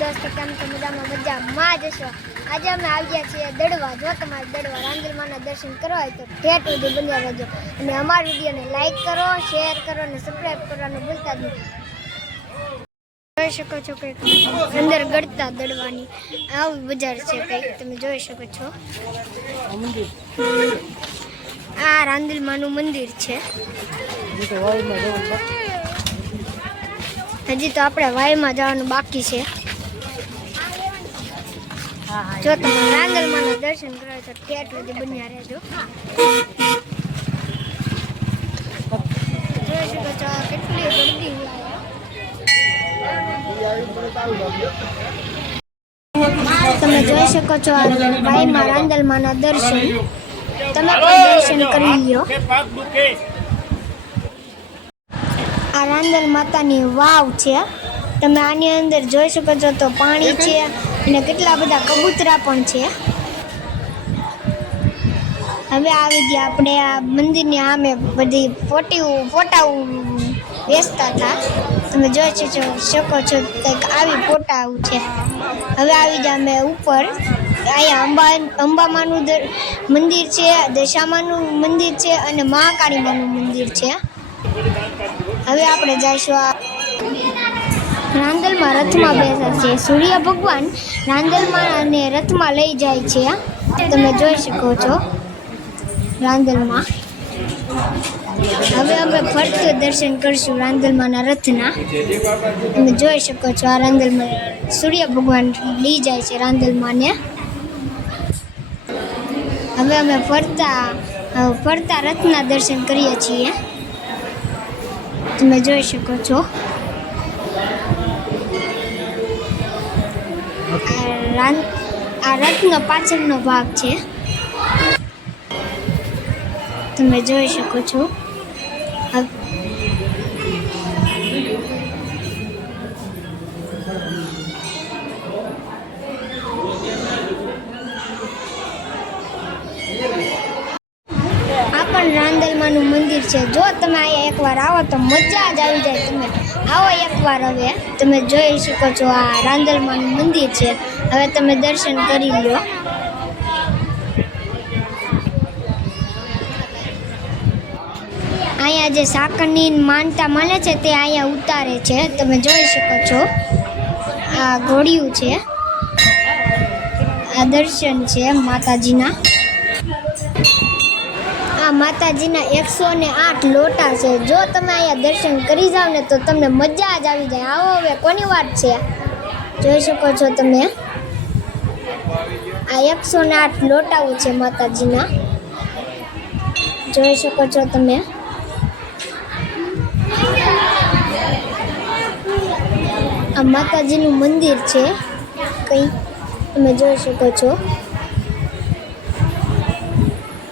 દોસ્તો ટકા તો મજામાં મજામાં જ હશો આજે અમે આવ્યા છીએ દડવા. જો તમારે દડવા રાંદરમાના દર્શન કરવા હોય તો ઠેઠ સુધી બન્યા રહેજો. અને અમારા વિડીયોને લાઈક કરો શેર કરો અને સબસ્ક્રાઈબ કરવાનું ભૂલતા જ નહીં. જોઈ શકો છો કંઈક અંદર ગળતા દડવાની આવું બજાર છે કંઈક. તમે જોઈ શકો છો. આ રાંદલમાનું મંદિર છે. હજી તો આપણે વાયમાં જવાનું બાકી છે. જો તમે રાંદલમાના દર્શન કરો તો ઠેઠ સુધી બન્યા રહેજો. તમે જોઈ શકો છો, આ વાયમાં રાંદલમાના દર્શન. તમે પણ દર્શન કરી લ્યો. આ રાંદલ માતાની વાવ છે. તમે આની અંદર જોઈ શકો છો તો પાણી છે અને કેટલા બધા કબૂતરા પણ છે. હવે આવી ગયા આપણે આ મંદિરની સામે બધી ફોટી ફોટા વેચતા હતા. તમે જોઈ શકો છો કંઈક આવી ફોટા છે. હવે આવી ગયા અમે ઉપર. અહીંયા અંબા, અંબામાનું મંદિર છે, દશામાનું મંદિર છે અને મહાકાળીમાનું મંદિર છે. હવે આપણે જઈશું આ રાંદલમાં રથમાં બેસે છે. સૂર્ય ભગવાન રાંદલમાં અને રથમાં લઈ જાય છે. તમે જોઈ શકો છો રાંદલમાં હવે અમે ફરતું દર્શન કરશું રાંદલમાના રથના. તમે જોઈ શકો છો આ રાંદલમાં સૂર્ય ભગવાન લઈ જાય છે રાંદલમાને હવે અમે ફરતા ફરતા રથના દર્શન કરીએ છીએ. તમે જોઈ શકો છો. આ આ રથનો પાછળનો ભાગ છે. તમે જોઈ શકો છો. પણ રાંદલમાનું મંદિર છે. જો તમે અહીંયા એકવાર આવો તો મજા જ આવી જાય તમે. આવો એકવાર હવે. તમે જોઈ શકો છો આ રાંદલમાનું મંદિર છે. હવે તમે દર્શન કરી લો અહીંયા જે સાકરની માનતા માને છે તે અહીંયા ઉતારે છે. તમે જોઈ શકો છો. આ ઘોડિયું છે. આ દર્શન છે માતાજીના. આ માતાજીના એકસો ને આઠ લોટા છે. જો તમે અહીંયા દર્શન કરી જાવ ને તો તમને મજા જ આવી જાય. આવો હવે, કોની વાત છે? જોઈ શકો છો તમે. આ એકસો ને આઠ લોટાઓ છે માતાજીના. જોઈ શકો છો તમે. આ માતાજીનું મંદિર છે કંઈ. તમે જોઈ શકો છો.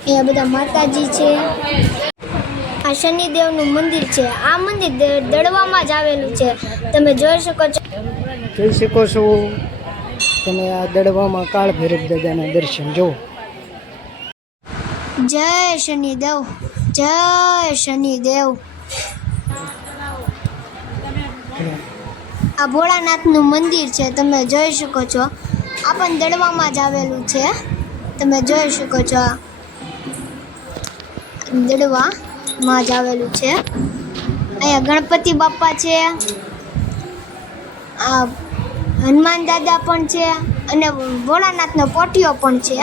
અહીંયા બધા માતાજી છે. આ શનિદેવનું મંદિર છે. આ મંદિર દડવામાં જ આવેલું છે. તમે જોઈ શકો છો. જોઈ શકો છો. તમે આ દડવામાં કાળ ભૈરવ દાદાના દર્શન જુઓ. જય શનિદેવ. જય શનિદેવ. આ ભોળાનાથનું મંદિર છે. તમે જોઈ શકો છો. આ પણ દડવામાં જ આવેલું છે. તમે જોઈ શકો છો. દડવામાં જ આવેલું છે. અહીંયા ગણપતિ બાપ્પા છે. આ હનુમાન દાદા પણ છે અને ભોળાનાથનો પોટિયો પણ છે.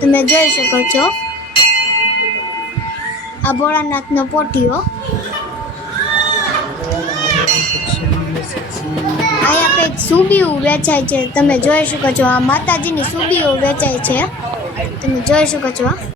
તમે જોઈ શકો છો. આ ભોળાનાથનો પોટિયો અહીંયા કંઈક સુબીઓ વેચાય છે. તમે જોઈ શકો છો. આ માતાજીની સુબીઓ વેચાય છે. તમે જોઈ શકો છો.